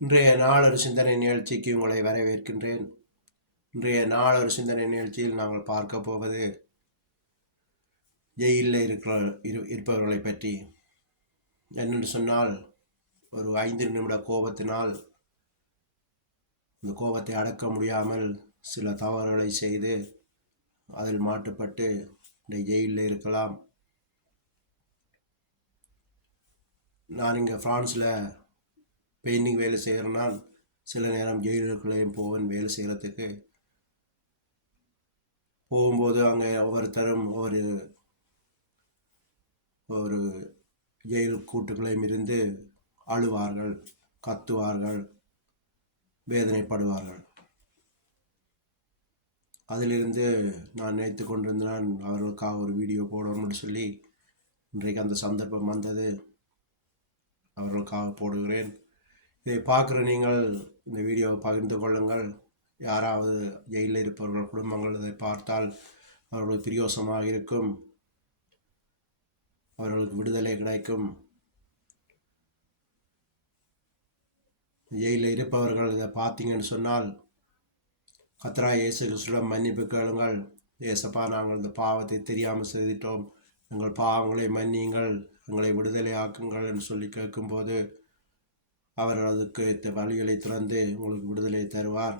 இன்றைய நாள் ஒரு சிந்தனை நிகழ்ச்சிக்கு உங்களை வரவேற்கின்றேன். இன்றைய நாள் ஒரு சிந்தனை நிகழ்ச்சியில் நாங்கள் பார்க்க போவது ஜெயிலில் இருப்பவர்களை பற்றி. என்னென்று சொன்னால், ஒரு 5 நிமிட கோபத்தினால் இந்த கோபத்தை அடக்க முடியாமல் சில தவறுகளை செய்து அதில் மாட்டுப்பட்டு இந்த ஜெயிலில் இருக்கலாம். நான் இங்கே ஃப்ரான்ஸில் பெயிண்டிங் வேலை செய்கிறேன்னா சில நேரம் ஜெயிலுக்குள்ளேயும் போவேன் வேலை செய்கிறதுக்கு. போகும்போது அங்கே ஒவ்வொருத்தரும் ஒரு ஜெயில் கூட்டுகளையும் இருந்து அழுவார்கள், கத்துவார்கள், வேதனைப்படுவார்கள். அதிலிருந்து நான் நினைத்து கொண்டிருந்தேன் அவர்களுக்காக ஒரு வீடியோ போடணும்னு சொல்லி. இன்றைக்கு அந்த சந்தர்ப்பம் வந்தது, அவர்களுக்காக போடுகிறேன். இதை பார்க்குற நீங்கள் இந்த வீடியோவை பகிர்ந்து கொள்ளுங்கள். யாராவது ஜெயிலில் இருப்பவர்கள் குடும்பங்கள் இதை பார்த்தால் அவர்களுக்கு பிரியோசமாக இருக்கும், அவர்களுக்கு விடுதலை கிடைக்கும். ஜெயிலில் இருப்பவர்கள் இதை பார்த்தீங்கன்னு சொன்னால், கர்த்தராகிய இயேசு கிறிஸ்துவிடம் மன்னிப்பு கேளுங்கள். ஏசப்பா, நாங்கள் இந்த பாவத்தை தெரியாமல் செய்துட்டோம், எங்கள் பாவங்களை மன்னியுங்கள், எங்களை விடுதலை ஆக்குங்கள் என்று சொல்லி கேட்கும்போது அவர் அதுக்கு வழிகளை திறந்து உங்களுக்கு விடுதலை தருவார்.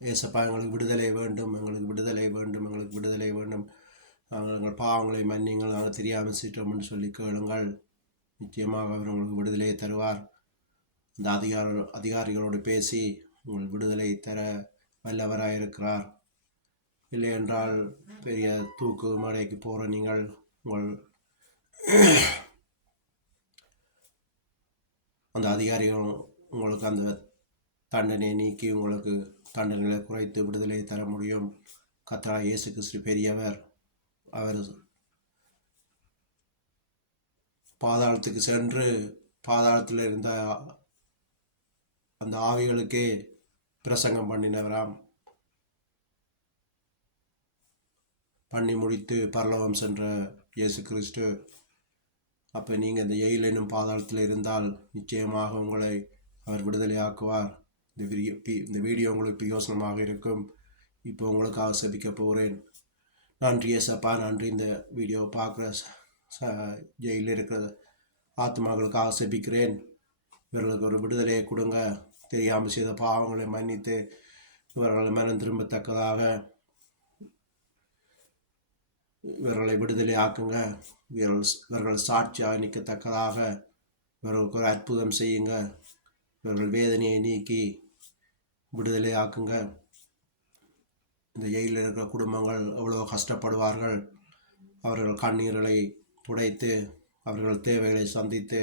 ஏசப்பா, எங்களுக்கு விடுதலை வேண்டும், எங்களுக்கு விடுதலை வேண்டும், எங்களுக்கு விடுதலை வேண்டும், நாங்கள் எங்கள் பாவங்களை மன்னிங்கள், நாங்கள் தெரியாமல் செய்தோம் என்று சொல்லி கேளுங்கள். நிச்சயமாக அவர் உங்களுக்கு விடுதலையை தருவார். அந்த அதிகாரிகளோடு பேசி உங்கள் விடுதலை தர வல்லவராயிருக்கிறார். இல்லை என்றால் பெரிய தூக்கு மேடைக்கு போகிற நீங்கள் அந்த அதிகாரிகள் உங்களுக்கு அந்த தண்டனை நீக்கி உங்களுக்கு தண்டனைகளை குறைத்து விடுதலை தர முடியும். கர்த்தராகிய இயேசு கிறிஸ்து பெரியவர். அவர் பாதாளத்துக்கு சென்று பாதாளத்தில் இருந்த அந்த ஆவிகளுக்கே பிரசங்கம் பண்ணினவராம். பண்ணி முடித்து பரலோகம் சென்ற இயேசு கிறிஸ்து. அப்போ நீங்கள் இந்த ஜெயில் என்னும் பாதாளத்தில் இருந்தால் நிச்சயமாக உங்களை அவர் விடுதலை ஆக்குவார். இந்த வீடியோ உங்களுக்கு பிரயோசனமாக இருக்கும். இப்போ உங்களுக்காக செபிக்க போகிறேன். நன்றி ஏசப்பா, நன்றி. இந்த வீடியோவை பார்க்குற ஜெயிலில் இருக்கிற ஆத்மாக்களுக்காக செபிக்கிறேன். இவர்களுக்கு ஒரு விடுதலையை கொடுங்க. தெரியாமல் செய்த பாவங்களை மன்னித்து இவர்களை மனம் திரும்பத்தக்கதாக இவர்களை விடுதலை ஆக்குங்க. இவர்கள் சாட்சியாக நிற்கத்தக்கதாக இவர்களுக்கு ஒரு அற்புதம் செய்யுங்க. இவர்கள் வேதனையை நீக்கி விடுதலை ஆக்குங்க. இந்த ஜெயிலில் இருக்கிற குடும்பங்கள் எவ்வளோ கஷ்டப்படுவார்கள். அவர்கள் கண்ணீர்களை துடைத்து அவர்கள் தேவைகளை சந்தித்து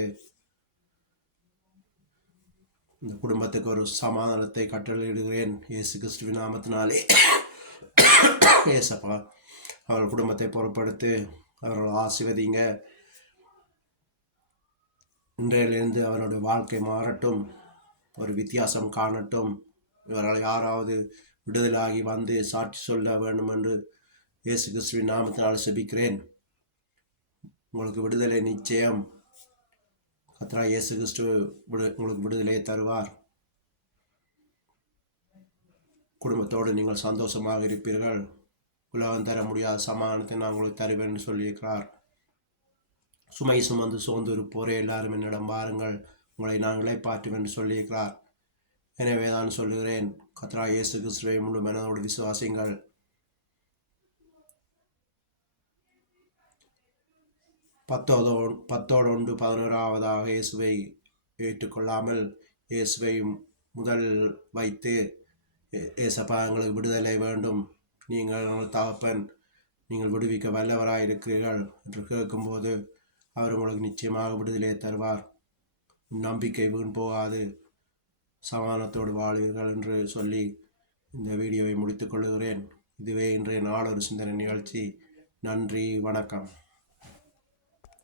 இந்த குடும்பத்துக்கு ஒரு சமாதானத்தை கட்டளையிடுகிறேன் இயேசு கிறிஸ்துவின் நாமத்தினாலே. ஏசப்பா, அவர்கள் குடும்பத்தை பொறுப்படுத்து அவர்கள் ஆசீர்வதிங்க. இன்றையிலிருந்து அவருடைய வாழ்க்கை மாறட்டும், ஒரு வித்தியாசம் காணட்டும். இவர்கள் யாராவது விடுதலாகி வந்து சாட்சி சொல்ல வேண்டும் என்று இயேசு கிறிஸ்துவின் நாமத்தினால் செபிக்கிறேன். உங்களுக்கு விடுதலை நிச்சயம். கர்த்தராகிய இயேசு கிறிஸ்து உங்களுக்கு விடுதலையை தருவார். குடும்பத்தோடு நீங்கள் சந்தோஷமாக இருப்பீர்கள். உலகம் தர முடியாத சமாதானத்தை நான் உங்களுக்கு தருவேன் என்று சொல்லியிருக்கிறார். சுமை சுமந்து சோர்ந்து இருப்போரே எல்லாரும் என்னிடம் வாருங்கள், உங்களை நான் இளைப்பாற்றுவேன் என்று சொல்லியிருக்கிறார். எனவே தான் சொல்லுகிறேன், கர்த்தராகிய இயேசு கிறிஸ்துவை முழு மனதோடு விசுவாசிங்கள். பத்தோடு 11 இயேசுவை ஏற்றுக்கொள்ளாமல் இயேசுவை முதல் வைத்து, ஏசப்பா எங்களுக்கு விடுதலை வேண்டும், நீங்கள் தகப்பன், நீங்கள் விடுவிக்க வல்லவராக இருக்கிறீர்கள் என்று கேட்கும்போது அவர் உங்களுக்கு நிச்சயமாக விடுதலையை தருவார். நம்பிக்கை வீண் போகாது, சமாதானத்தோடு வாழ்வீர்கள் என்று சொல்லி இந்த வீடியோவை முடித்துக் கொள்ளுகிறேன். இதுவே இன்றைய நாள் ஒரு சிந்தனை நிகழ்ச்சி. நன்றி, வணக்கம்.